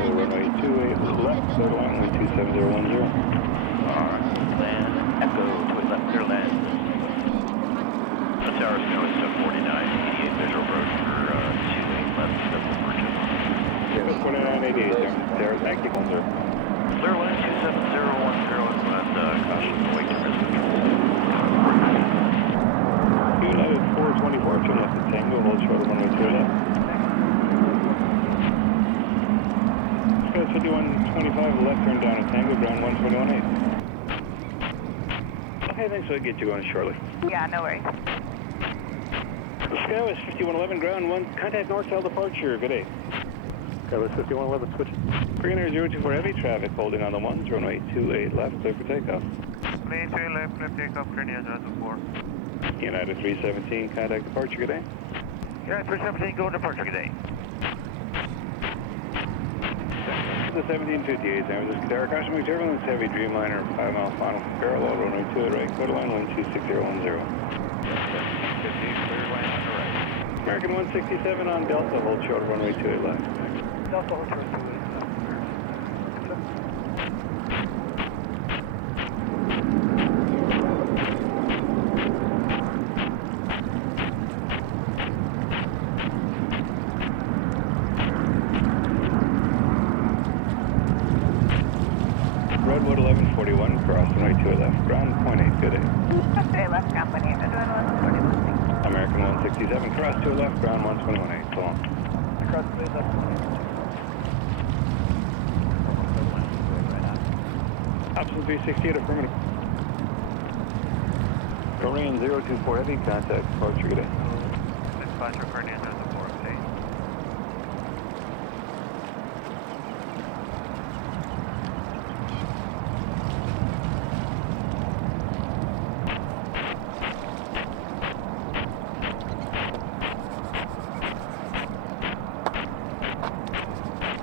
runway 28 left, clear to land, 12710. Land, Echo, to left, clear land. Tower Snow is 749, 88 visual approach for 28 left, that's the purchase. Yeah, 4988, there. Thank you, sir. Clear land 27010 is not caution, wait to risk. United 424, turn left at Tango, hold short of runway 2 left. Sky 5125 left, turn down at Tango, ground 121.8. Okay, thanks, I'll get you going shortly. Yeah, no worries. Skywest 5111, ground 1, contact north-south departure, good day. Skywest 5111, switch. Greener 024 heavy traffic, holding on the 1s, runway 28 left, clear for takeoff. Runway 28 left, clear takeoff, Greener 024. United 317, contact departure, good day. United 317, go departure, good day. The 1758, San Francisco Tower, caution turbulence, heavy Dreamliner, 5 mile final, parallel, runway 2 at right, quarter line, 12610. American 167 on Delta, hold short of runway 28 left. Delta, hold short 28 left. Redwood 1141, cross runway 2 left, ground 0.8, good day. Straight left, ground 28, Redwood 1141. American 167, cross 2 left, ground 121.8, so long. Cross 2 left. Option 368, affirmative. Korean 024 heavy, contact departure, good day. Departure, Korean